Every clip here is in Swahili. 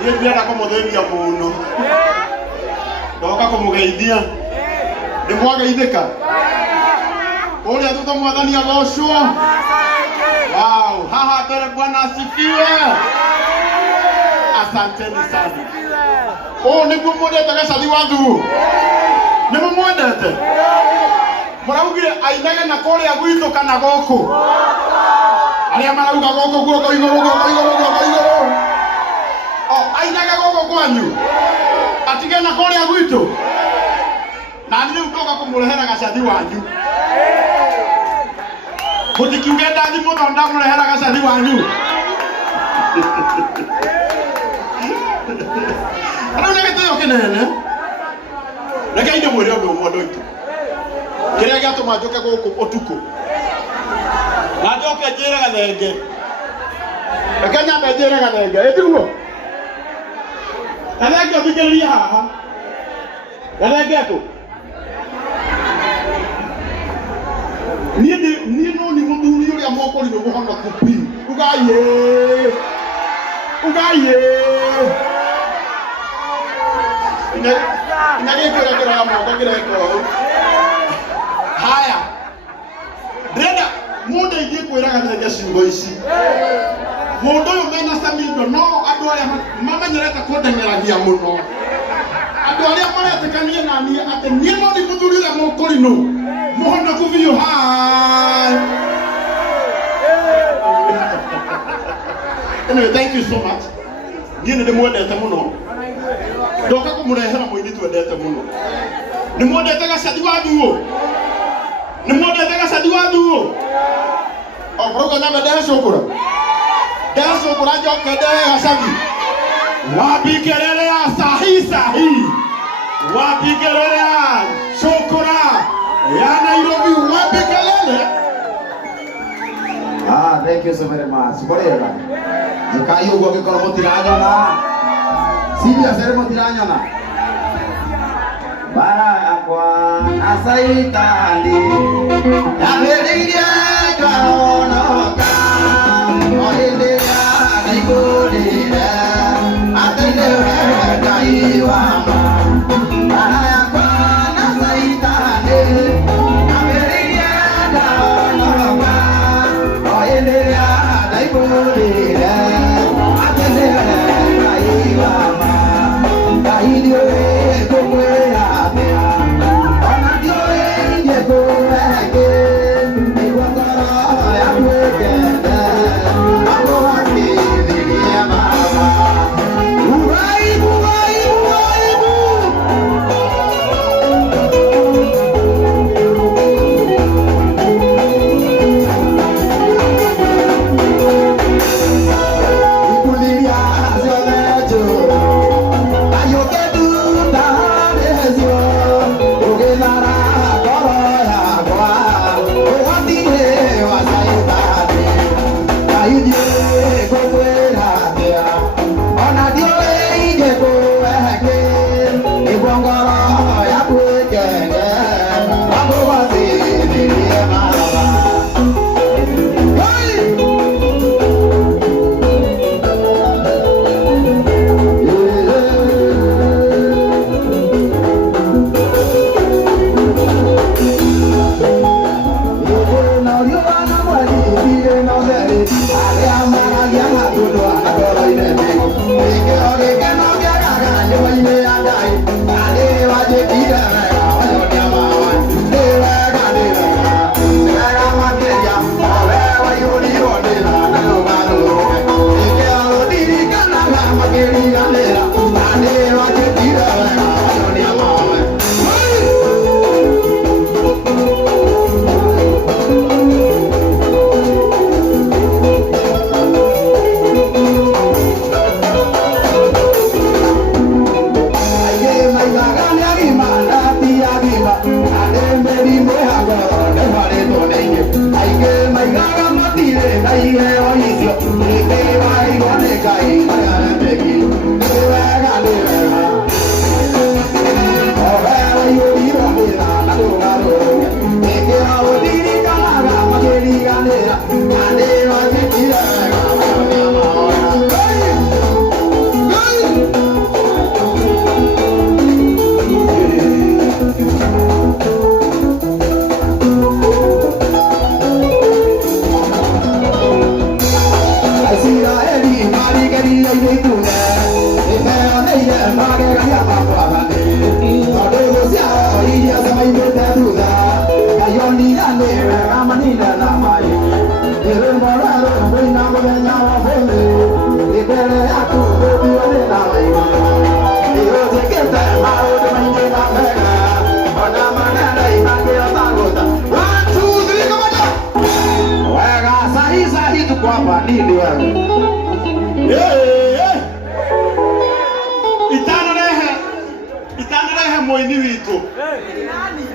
Niĩ ndĩrenda kũmũthĩithia mũno. Ndoka kũmũgeithia. Nĩmwageithĩka? Ũrĩa thutha Mwathani agocwo. Wow, haha mbere Bwana asifiwe. Asanteni sana. Nĩguo mwendete Gacathi wa Thuo? Nĩmũmwendete? Mũraugire ainage na kũrĩa gwitũ kana gũkũ? Arĩa marauga gũkũ guoko igũrũ guoko igũrũ guoko igũrũ. Ainage gũkũ kwanyu? Atige na kũrĩa gwitũ? Na rĩu ndoka kũmũrehera Gacathi wanyu. Mũtikiuge ndathi mũno ndamũrehera Gacathi wanyu. Rĩu nĩ gĩtĩo kĩnene. Rekei ndĩmwĩre ũndũ ũmwe andũ aitũ. Kĩrĩa gĩatũma njoke gũkũ ũtukũ. Na njoke njĩre Gathenge. Reke nyambe njĩre Gathenge. Ĩtiguo? Gathenge ũthikĩrĩrie haha. Gathenge kũ? Niĩ no nĩ mũthuri ũrĩa mũkũrinũ mũhonoku biũ. Ugai. Nagĩkĩra kĩroga moko kĩreka ũũ. Haya. Ndĩrenda mũndeithie kwĩra Gathenge ciugo ici. Mũndũ ũyũ mena Samindo no andũ arĩa mamenyerete kũndeng'eragia mũno. Andũ arĩa maretĩkania na niĩ atĩ niĩ no nĩ mũthuri ũrĩa mũkũrinũ mũhonoku biũ. Anyway, thank you so much. Niĩ nĩ ndĩmwendete mũno. Ndoka kũmũrehera mũini twendete mũno. Nĩ mwendete Gacathi wa Thuo? Nĩ mwendete Gacathi wa Thuo? Mũrauga nyambe ndehe cũkũra? Ndehe cũkũra njoke ndehe Gacathi. Wapi kelele ya sahi? Wapi kelele ya cũkũra ya Nairobi? Wapi kelele? Thank you so very much. Borega. Jikai ugo ke kono mutiranyona. Sibia sere mutiranyona. Bara akwa asaitandi. Yaberia kaonoka. Oindea naigurira. Atendera kaiwama. Bara akwa asaitandi. Yaberia kaonoka. Oindea naigurira. Atendera kaiwama. Kaidio Hey,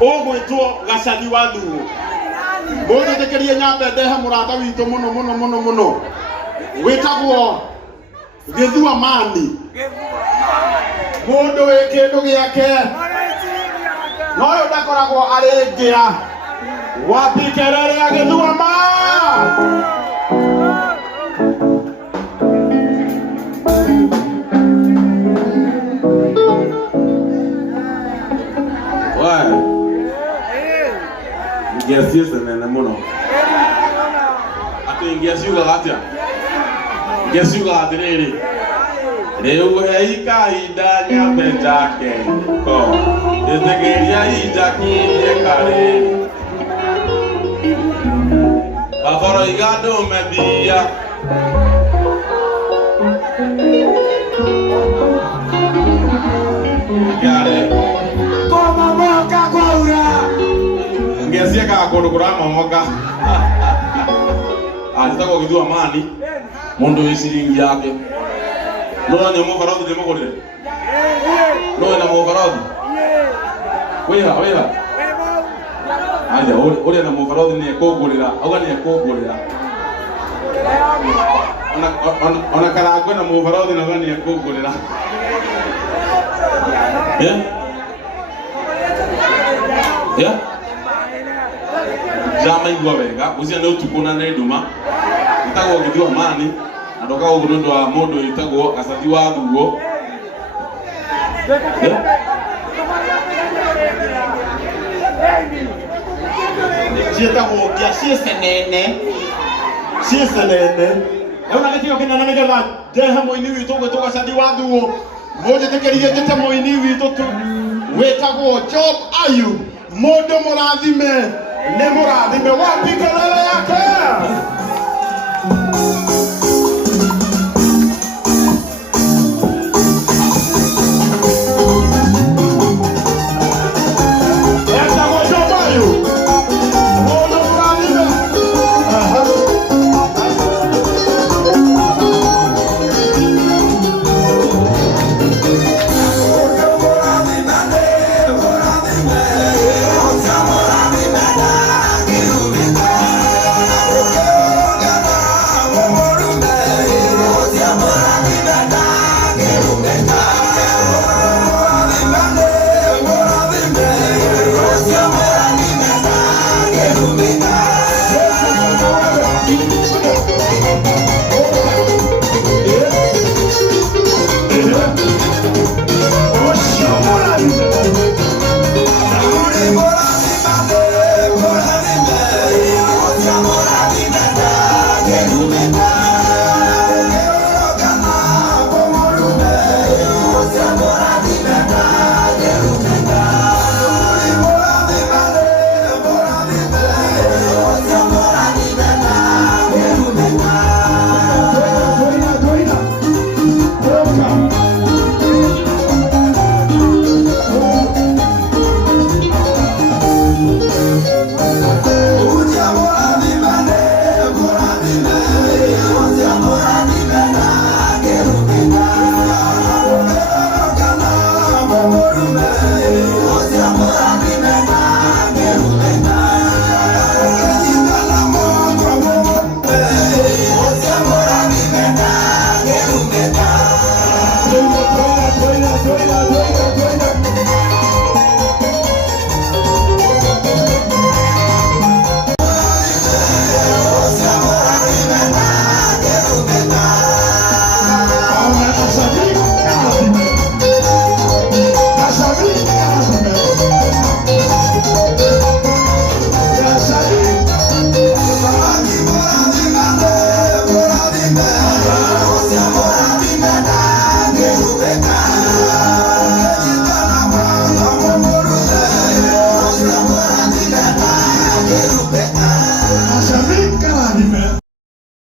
Ogwetwo Gacagi wa Thuo. Mũndũ tekerie nyambe ndehe mũrata witũ mũno. Wĩtagwo Gĩthua Mani. Mũndũ wĩ kĩndũ gĩake. No ũyũ ndakoragwo arĩ ngĩa. Wapi kelele ya Gĩthua Mani? Ngesi nene muno. Ati ngesi ugagatya. Ngesi ugatiriri. Reu heika idanya betake. Ko. Etegeria idaki ekare. Baforo igado media. Gare. Como boca gora. Ngesi akakondo kurama moka. Azitako Gĩthua Mani. Mundu wisiringi yake. Nona ni mufaradhi de mogorire. Nona mufaradhi. Weha. Aja ore na mufaradhi ni kogorira. Auga ni kogorira. Ona karagwe na mufaradhi na ni kogorira. Yeah? Jama igwa wega, uzia na utukuna na nduma. Ntagwo Gĩthua Mani, adoka ugundo wa mondo itagwo Gacagi wa Thuo. Cietagwo kia ciecenene. Euna gĩtio kĩnene nĩgetha ndehe mũini witũ gwĩtwo Gacagi wa Thuo. Mũnjĩtĩkĩrie njĩte mũini witũ tu. Wĩtagwo Job Ayub. Mũndũ mũrathime. Nĩ mũrathime. Wapi kelele yake?